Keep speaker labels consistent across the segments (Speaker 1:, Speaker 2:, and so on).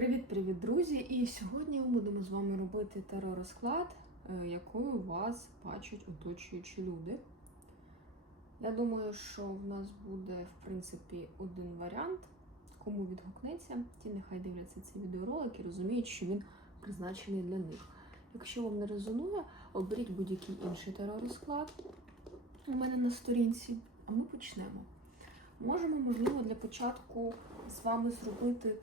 Speaker 1: Привіт-привіт, друзі! І сьогодні ми будемо з вами робити теророзклад, е, якою вас бачать оточуючі люди. Я думаю, що в нас буде, в принципі, один варіант. Кому відгукнеться, ті нехай дивляться цей відеоролик і розуміють, що він призначений для них. Якщо вам не резонує, оберіть будь-який інший теророзклад у мене на сторінці, а ми почнемо. Можемо, можливо, для початку з вами зробити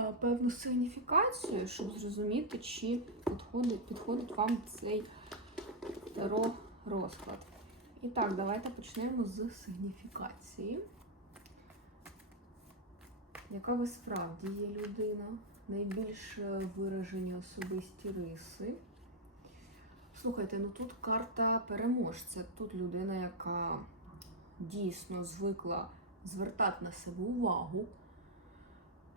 Speaker 1: певну сигніфікацію, щоб зрозуміти, чи підходить, підходить вам цей таро розклад. І так, давайте почнемо з сигніфікації. Яка ви справді є людина? Найбільш е, виражені особисті риси. Слухайте, ну тут карта переможця. Тут людина, яка дійсно звикла звертати на себе увагу.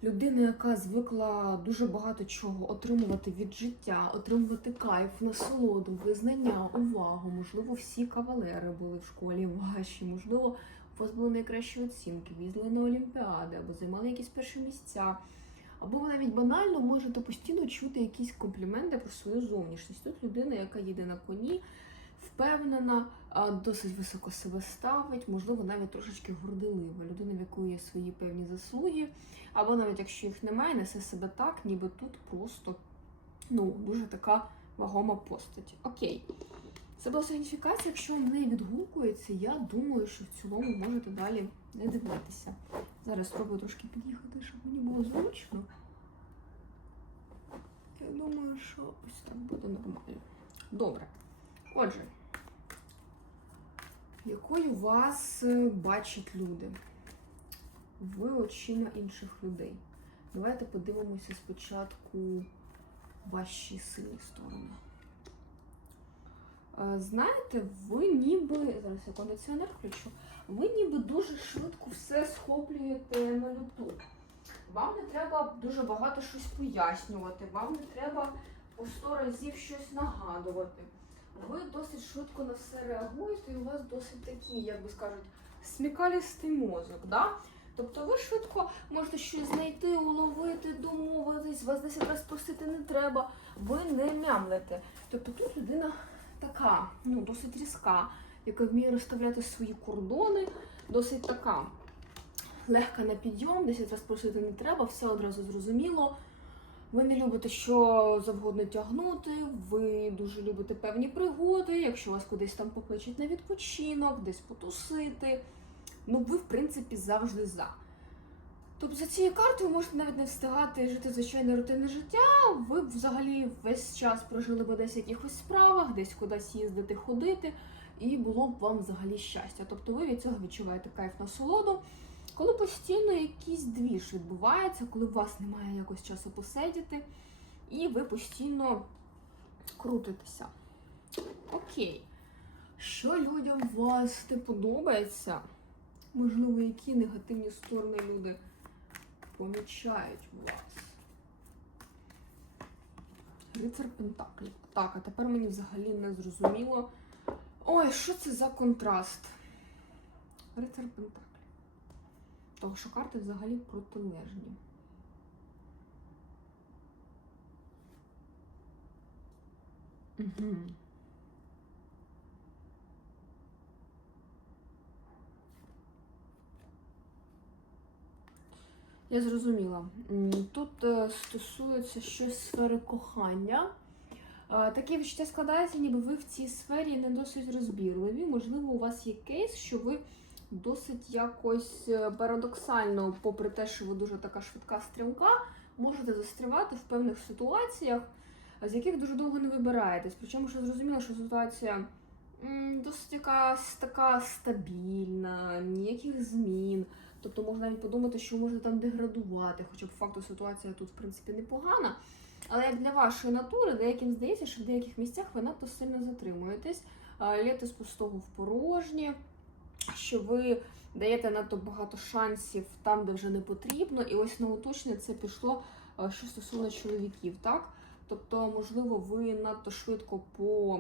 Speaker 1: Людина, яка звикла дуже багато чого отримувати від життя, отримувати кайф, насолоду, визнання, увагу. Можливо, всі кавалери були в школі ваші, можливо, у вас були найкращі оцінки, ви їздили на Олімпіади або займали якісь перші місця. Або ви навіть банально можете постійно чути якісь компліменти про свою зовнішність. Тут людина, яка їде на коні, впевнена, досить високо себе ставить, можливо, навіть трошечки горделива. Людина, в якої є свої певні заслуги, або навіть якщо їх немає, несе себе так, ніби тут просто ну, дуже така вагома постать. Окей. Це була сигніфікація, якщо не відгукується, я думаю, що в цілому можете далі не дивитися. Зараз спробую трошки під'їхати, щоб мені було зручно. Я думаю, що ось так буде нормально. Добре. Отже, якою вас е, бачать люди? Ви очима інших людей. Давайте подивимося спочатку ваші сильні сторони. Е, Знаєте, ви ніби. Зараз я кондиціонер включу. Ви ніби дуже швидко все схоплюєте на люту. Вам не треба дуже багато щось пояснювати, вам не треба по сто разів щось нагадувати. Ви досить швидко на все реагуєте, і у вас досить такий, як би скажуть, смікалістий мозок. Да? Тобто ви швидко можете щось знайти, уловити, домовитись, вас 10 разів просити не треба, ви не мямлете. Тобто тут людина така, ну, досить різка, яка вміє розставляти свої кордони, досить така легка на підйом, 10 разів просити не треба, все одразу зрозуміло. Ви не любите що завгодно тягнути, ви дуже любите певні пригоди, якщо вас кудись там покличуть на відпочинок, десь потусити. Ну, ви, в принципі, завжди за. Тобто за цією картою ви можете навіть не встигати жити звичайне рутинне життя. Ви б взагалі весь час прожили би десь в якихось справах, десь кудись їздити, ходити, і було б вам взагалі щастя. Тобто ви від цього відчуваєте кайф насолоду. Коли постійно якийсь двіж відбувається, коли у вас немає якось часу посидіти, і ви постійно крутитеся. Окей. Що людям у вас не подобається? Можливо, які негативні сторони люди помічають у вас? Рицар Пентаклів. Так, а тепер мені взагалі не зрозуміло. Ой, що це за контраст? Рицар Пентаклів. Тому що карти взагалі протилежні. Угу. Я зрозуміла. Тут е, стосується щось сфери кохання. Е, Таке відчуття складається, ніби ви в цій сфері не досить розбірливі. Можливо, у вас є кейс, що ви досить якось е, парадоксально, попри те, що ви дуже така швидка стрімка, можете застрівати в певних ситуаціях, з яких дуже довго не вибираєтесь. Причому, що зрозуміло, що ситуація досить якась така стабільна, ніяких змін. Тобто можна навіть подумати, що можна там деградувати, хоча по факту ситуація тут, в принципі, непогана. Але як для вашої натури, деяким здається, що в деяких місцях ви надто сильно затримуєтесь, лєте з пустого в порожнє, що ви даєте надто багато шансів там, де вже не потрібно. І ось на уточнення це пішло, а, що стосовно чоловіків, так? Тобто, можливо, ви надто швидко по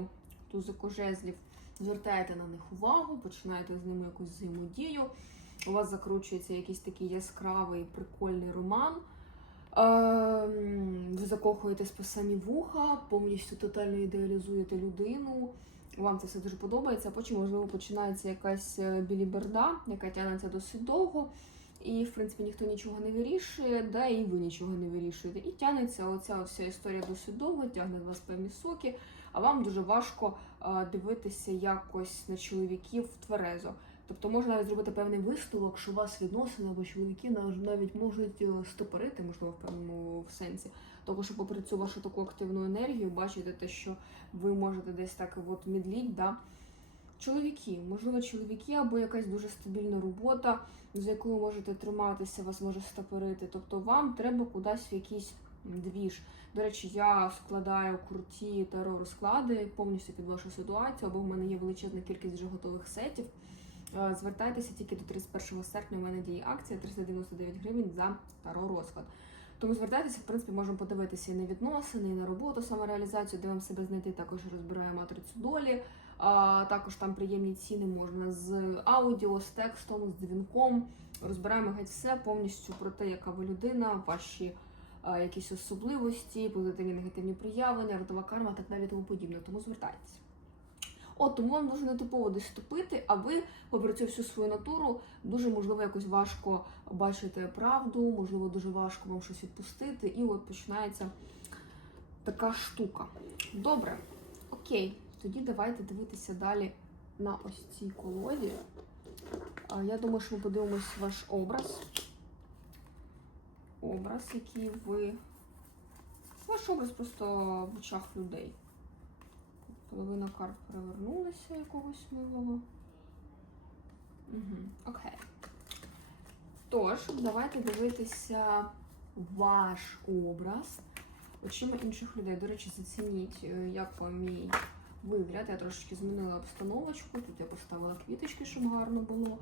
Speaker 1: тузику жезлів звертаєте на них увагу, починаєте з ними якусь взаємодію. У вас закручується якийсь такий яскравий, прикольний роман. Ем, Ви закохуєтесь по самі вуха, повністю тотально ідеалізуєте людину. Вам це все дуже подобається, а потім, можливо, починається якась е, біліберда, яка тягнеться досить довго. І, в принципі, ніхто нічого не вирішує, да, і ви нічого не вирішуєте. І тягнеться оця вся історія досить довго, тягне вас певні соки, а вам дуже важко а, дивитися якось на чоловіків тверезо. Тобто можна навіть зробити певний висновок, що у вас відносини або чоловіки нав- навіть можуть е, стопорити, можливо, в певному сенсі. Тому що попри цю вашу таку активну енергію, бачите те, що ви можете десь так от мідліть, да. Чоловіки, можливо, чоловіки або якась дуже стабільна робота, за якою можете триматися, вас може стопорити. Тобто вам треба кудись в якийсь двіж. До речі, я складаю круті таро розклади повністю під вашу ситуацію, або в мене є величезна кількість вже готових сетів. Е, Звертайтеся тільки до 31 серпня. У мене діє акція 399 гривень за таро розклад. Тому звертайтеся, в принципі, можемо подивитися і на відносини, і на роботу, самореалізацію, де вам себе знайти. Також розбираю матрицю долі. А, також там приємні ціни можна з аудіо, з текстом, з дзвінком. Розбираємо геть все повністю про те, яка ви людина, ваші а, якісь особливості, позитивні негативні проявлення, родова карма, так далі тому подібне. Тому звертайтеся. От тому вам дуже нетипово десь вступити, а ви, попри цю всю свою натуру, дуже можливо якось важко бачите правду, можливо, дуже важко вам щось відпустити, і от починається така штука. Добре, окей, тоді давайте дивитися далі на ось цій колоді. Я думаю, що ми подивимось ваш образ. Образ, який ви. Ваш образ просто в очах людей. Половина карт перевернулася якогось милого. Угу, окей. Тож, давайте дивитися ваш образ очима інших людей. До речі, зацініть, е, як вам мій вигляд. Я трошечки змінила обстановочку. Тут я поставила квіточки, щоб гарно було.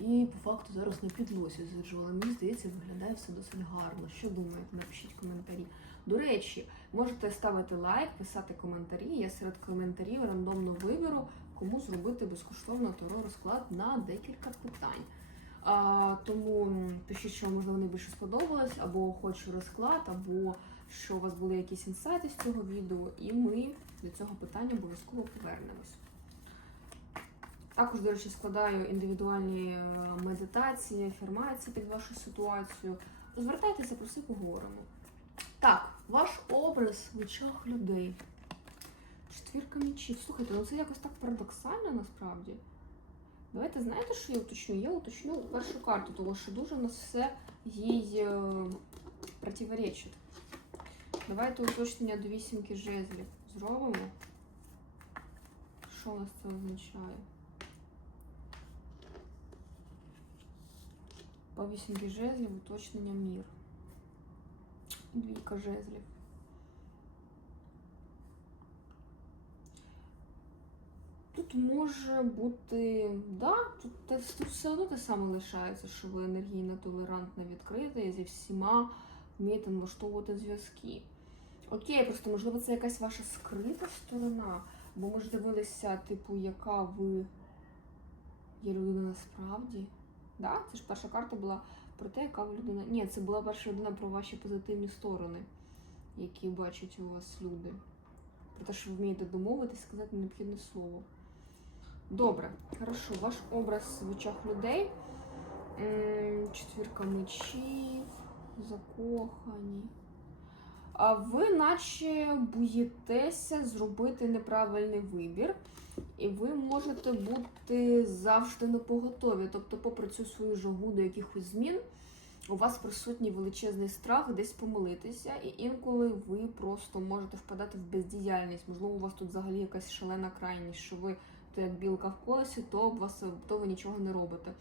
Speaker 1: І по факту зараз на підлосі зіржувала. Мені здається, виглядає все досить гарно. Що думаєте? Напишіть коментарі. До речі, можете ставити лайк, писати коментарі. Я серед коментарів рандомно виберу, кому зробити безкоштовно таро розклад на декілька питань. А, тому пишіть, що можливо найбільше сподобалось, або хочу розклад, або що у вас були якісь інсайти з цього відео, і ми до цього питання обов'язково повернемось. Також, до речі, складаю індивідуальні е, медитації, афірмації під вашу ситуацію. Звертайтеся, про все поговоримо. Так, ваш образ в очах людей. Четвірка мечів. Слухайте, ну це якось так парадоксально насправді. Давайте знаєте, що я уточню? Я уточню першу карту, тому що дуже у нас все їй е, противоречить. Давайте уточнення до вісімки жезлів зробимо. Що у нас це означає? По вісімки жезлів уточнення мір. Двійка жезлів. Тут може бути, да, тут, тут все одно те саме лишається, що ви енергійно толерантно відкрита і зі всіма вмієте налаштовувати зв'язки. Окей, просто можливо це якась ваша скрита сторона, бо ми ж дивилися, типу, яка ви є людина насправді. Да? Це ж перша карта була про те, яка ви людина. Ні, це була перша людина про ваші позитивні сторони, які бачать у вас люди. Про те, що ви вмієте домовитися, сказати необхідне слово. Добре, хорошо, ваш образ в очах людей. Четвірка мечів, закохані. А ви наче боїтеся зробити неправильний вибір, і ви можете бути завжди на поготові. Тобто, попри цю свою жагу до якихось змін, у вас присутній величезний страх десь помилитися, і інколи ви просто можете впадати в бездіяльність. Можливо, у вас тут взагалі якась шалена крайність, що ви то як білка в колесі, то вас то ви нічого не робите.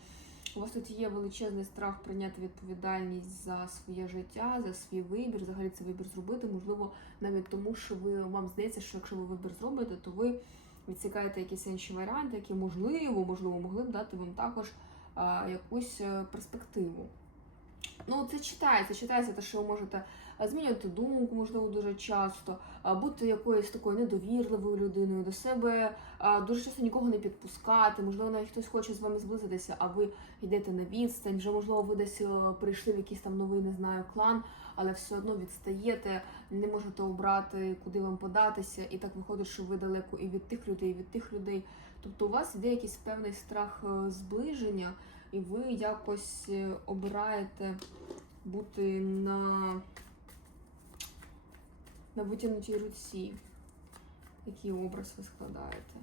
Speaker 1: У вас тут є величезний страх прийняти відповідальність за своє життя, за свій вибір, взагалі цей вибір зробити. Можливо, навіть тому, що ви вам здається, що якщо ви вибір зробите, то ви відсікаєте якісь інші варіанти, які можливо, можливо, могли б дати вам також а, якусь е, перспективу. Ну, це читається, читається те, що ви можете змінювати думку, можливо, дуже часто, бути якоюсь такою недовірливою людиною до себе, дуже часто нікого не підпускати, можливо, навіть хтось хоче з вами зблизитися, а ви йдете на відстань, вже можливо, ви десь е, прийшли в якийсь там новий, не знаю, клан, але все одно відстаєте, не можете обрати, куди вам податися, і так виходить, що ви далеко і від тих людей, і від тих людей. Тобто у вас іде якийсь певний страх е, зближення, і ви якось е, обираєте бути на, на витягнутій руці. Який образ ви складаєте?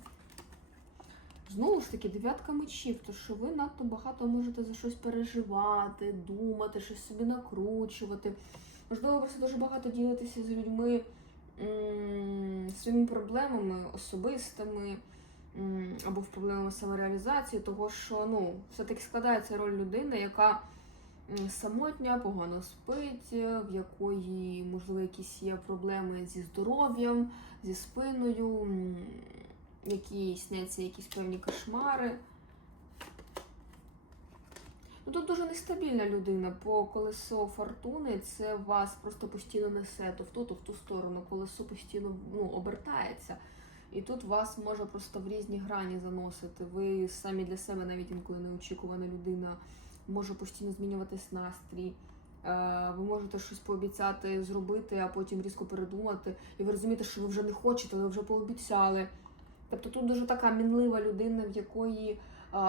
Speaker 1: Знову ж таки, дев'ятка мечів, то що ви надто багато можете за щось переживати, думати, щось собі накручувати. Можливо, просто дуже багато ділитися з людьми своїми проблемами особистими або в проблемами самореалізації, того що ну, все-таки складається роль людини, яка самотня, погано спить, в якої, можливо, якісь є проблеми зі здоров'ям, зі спиною, які сняться якісь певні кошмари. Ну, тут дуже нестабільна людина, по колесо фортуни це вас просто постійно несе то в ту, то в ту сторону. Колесо постійно ну, обертається. І тут вас може просто в різні грані заносити. Ви самі для себе навіть інколи неочікувана людина, може постійно змінюватись настрій. Е, Ви можете щось пообіцяти зробити, а потім різко передумати. І ви розумієте, що ви вже не хочете, але вже пообіцяли. Тобто тут дуже така мінлива людина, в якої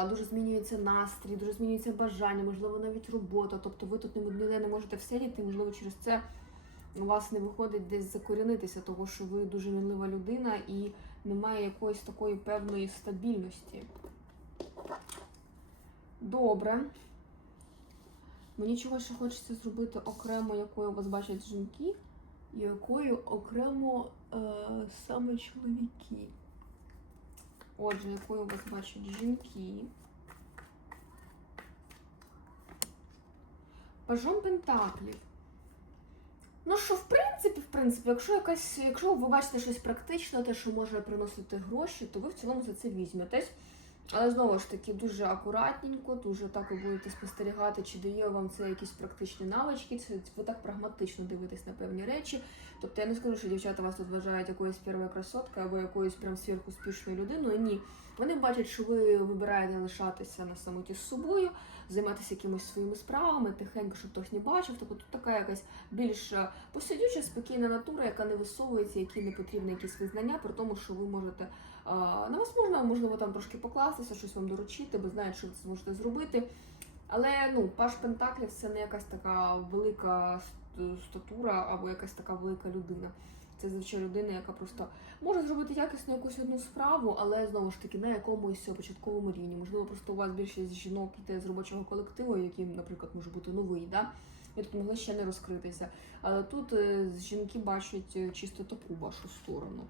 Speaker 1: дуже змінюється настрій, дуже змінюється бажання, можливо, навіть робота. Тобто ви тут ніде не можете всидіти, можливо, через це у вас не виходить десь закорінитися, того що ви дуже мінлива людина і немає якоїсь такої певної стабільності. Добре. Мені чогось ще хочеться зробити окремо, якою вас бачать жінки, і якою окремо е, саме чоловіки. Отже, якою вас бачать жінки. Пажом Пентаклів. Ну що, в принципі, в принципі, якщо якась, якщо ви бачите щось практичне, те, що може приносити гроші, то ви в цілому за це візьметесь. Але знову ж таки, дуже акуратненько, дуже так ви будете спостерігати, чи дає вам це якісь практичні навички, чи ви так прагматично дивитесь на певні речі. Тобто я не скажу, що дівчата вас тут вважають якоюсь первою красоткою або якоюсь прям сверхуспішною людиною. Ні. Вони бачать, що ви вибираєте лишатися на самоті з собою, займатися якимось своїми справами, тихенько, щоб хтось не бачив. Тобто тут така якась більш е, посидюча, спокійна натура, яка не висовується, якій не потрібні якісь визнання, при тому, що ви можете на вас можна, можливо, там трошки покластися, щось вам доручити, бо знають, що ви зможете зробити. Але ну, Паш Пентаклів це не якась така велика статура або якась така велика людина. Це звичайно людина, яка просто може зробити якісно якусь одну справу, але знову ж таки на якомусь початковому рівні. Можливо, просто у вас більшість жінок йде з робочого колективу, який, наприклад, може бути новий, да? І тут могли ще не розкритися. Але тут е, жінки бачать е, чисто таку вашу сторону.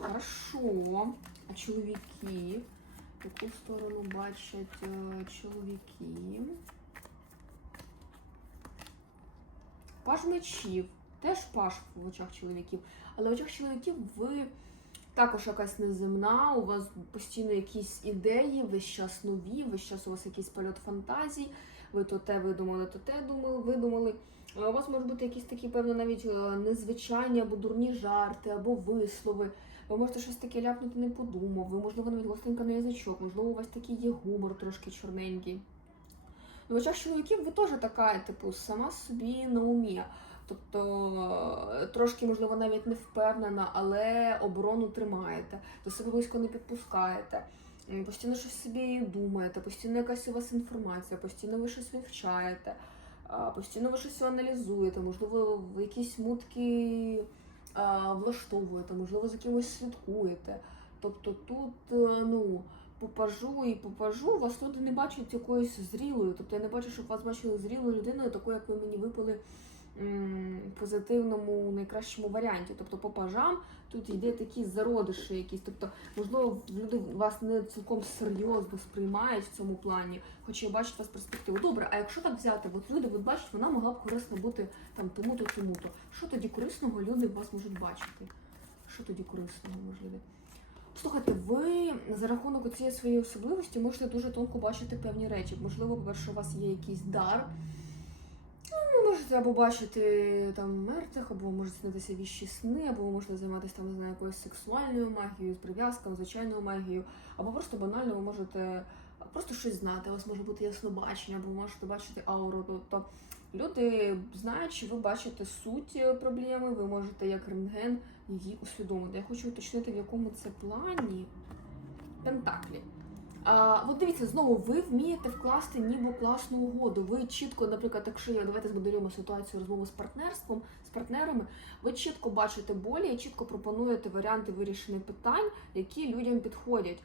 Speaker 1: Хорошо. А чоловіки? Яку сторону бачать е, чоловіки? Паж мечів. Теж паш в очах чоловіків. Але в очах чоловіків ви також якась неземна, у вас постійно якісь ідеї, весь час нові, весь час у вас якийсь польот фантазій. Ви то те видумали, то те думали, видумали. У вас можуть бути якісь такі, певно, навіть е, незвичайні або дурні жарти, або вислови. Ви можете щось таке ляпнути, не подумав. Ви, можливо, навіть гостренько на язичок, можливо, у вас такий є гумор трошки чорненький. Ну, в очах чоловіків ви теж така, типу, сама собі на умі. Тобто е, трошки, можливо, навіть не впевнена, але оборону тримаєте, до себе близько не підпускаєте. Постійно щось собі думаєте, постійно якась у вас інформація, постійно ви щось вивчаєте, постійно ви щось аналізуєте, можливо, ви якісь мутки влаштовуєте, можливо, за кимось слідкуєте. Тобто тут, е, ну, попажу і попажу, вас люди не бачать якоюсь зрілою. Тобто я не бачу, щоб вас бачили зрілою людиною, такою, як ви мені випали позитивному найкращому варіанті. Тобто по пажам тут йде такі зародиші якісь. Тобто, можливо, люди вас не цілком серйозно сприймають в цьому плані, хоча бачать вас перспективу. Добре, а якщо так взяти, от люди от бачать, вона могла б корисно бути там тому-то, тому-то. Що тоді корисного люди вас можуть бачити? Що тоді корисного можливо? Слухайте, ви за рахунок цієї своєї особливості можете дуже тонко бачити певні речі. Можливо, по-перше, у вас є якийсь дар. Ви можете або бачити там мертвих, або можете снитися віщі сни, або можете займатися там, не знаю, якоюсь сексуальною магією, з прив'язками, звичайною магією, або просто банально ви можете просто щось знати. У вас може бути яснобачення, або ви можете бачити ауру. Тобто Люди знають, що ви бачите суть проблеми, ви можете як рентген її усвідомити. Я хочу уточнити, в якому це плані Пентаклі. От дивіться, знову ви вмієте вкласти ніби класну угоду. Ви чітко, наприклад, якщо я давайте змоделюємо ситуацію розмови з партнерством, з партнерами, ви чітко бачите болі і чітко пропонуєте варіанти вирішення питань, які людям підходять.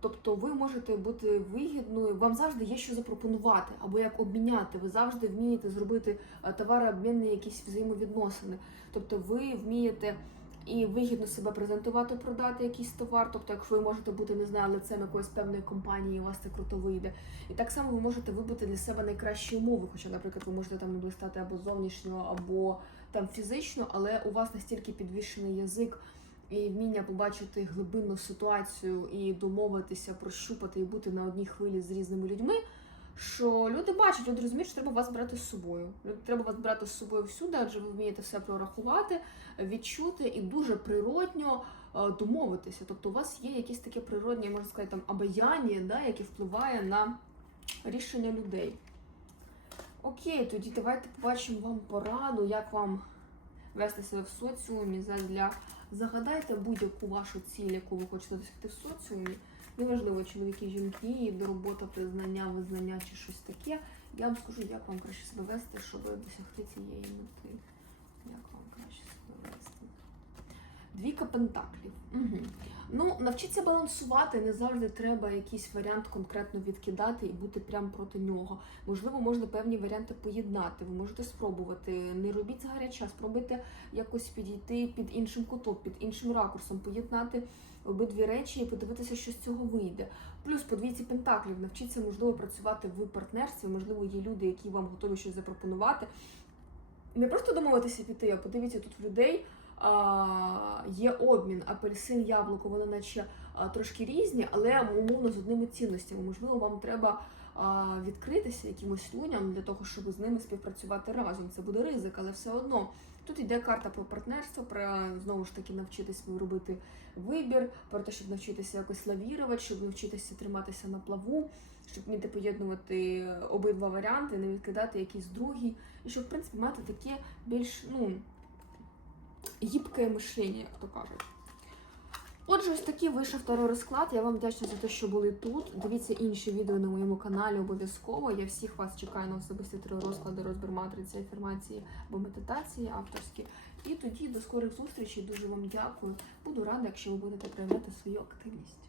Speaker 1: Тобто ви можете бути вигідною, вам завжди є що запропонувати або як обміняти. Ви завжди вмієте зробити е, товарообмінні якісь взаємовідносини. Тобто ви вмієте і вигідно себе презентувати, продати якийсь товар. Тобто, якщо ви можете бути, не знаю, лицем якоїсь певної компанії, у вас це круто вийде. І так само ви можете вибити для себе найкращі умови. Хоча, наприклад, ви можете там не блистати або зовнішньо, або там фізично, але у вас настільки підвішений язик і вміння побачити глибинну ситуацію і домовитися, прощупати і бути на одній хвилі з різними людьми. Що люди бачать, люди розуміють, що треба вас брати з собою. Треба вас брати з собою всюди, адже ви вмієте все прорахувати, відчути і дуже природньо е, домовитися. Тобто, у вас є якесь таке природнє, можна сказати, там обаяння, да, яке впливає на рішення людей. Окей, тоді давайте побачимо вам пораду, як вам вести себе в соціумі для загадайте будь-яку вашу ціль, яку ви хочете досягти в соціумі. Неважливо, чоловіки, жінки, робота, признання, визнання чи щось таке. Я вам скажу, як вам краще себе вести, щоб досягти цієї мети. Як вам краще себе вести? Двійка пентаклів. Угу. Ну, навчіться балансувати, не завжди треба якийсь варіант конкретно відкидати і бути прямо проти нього. Можливо, можна певні варіанти поєднати. Ви можете спробувати. Не робіть згаряча, спробуйте якось підійти під іншим кутом, під іншим ракурсом, поєднати обидві речі і подивитися, що з цього вийде. Плюс по двійці пентаклів навчіться, можливо, працювати в партнерстві. Можливо, є люди, які вам готові щось запропонувати. Не просто домовитися піти, а подивіться тут людей. Є обмін, апельсин, яблуко, вони наче трошки різні, але умовно з одними цінностями. Можливо, вам треба відкритися якимось людям для того, щоб з ними співпрацювати разом. Це буде ризик, але все одно. Тут йде карта про партнерство, про знову ж таки навчитись робити вибір, про те, щоб навчитися якось лавірувати, щоб навчитися триматися на плаву, щоб вміти поєднувати обидва варіанти, не відкидати якийсь другий, і щоб в принципі мати таке більш ну гібке мишлення, як то кажуть. Отже, ось такий вийшов второй розклад. Я вам вдячна за те, що були тут. Дивіться інші відео на моєму каналі обов'язково. Я всіх вас чекаю на особисті три розклади, розбір матриці, афірмації або медитації авторські. І тоді до скорих зустрічей. Дуже вам дякую. Буду рада, якщо ви будете проявляти свою активність.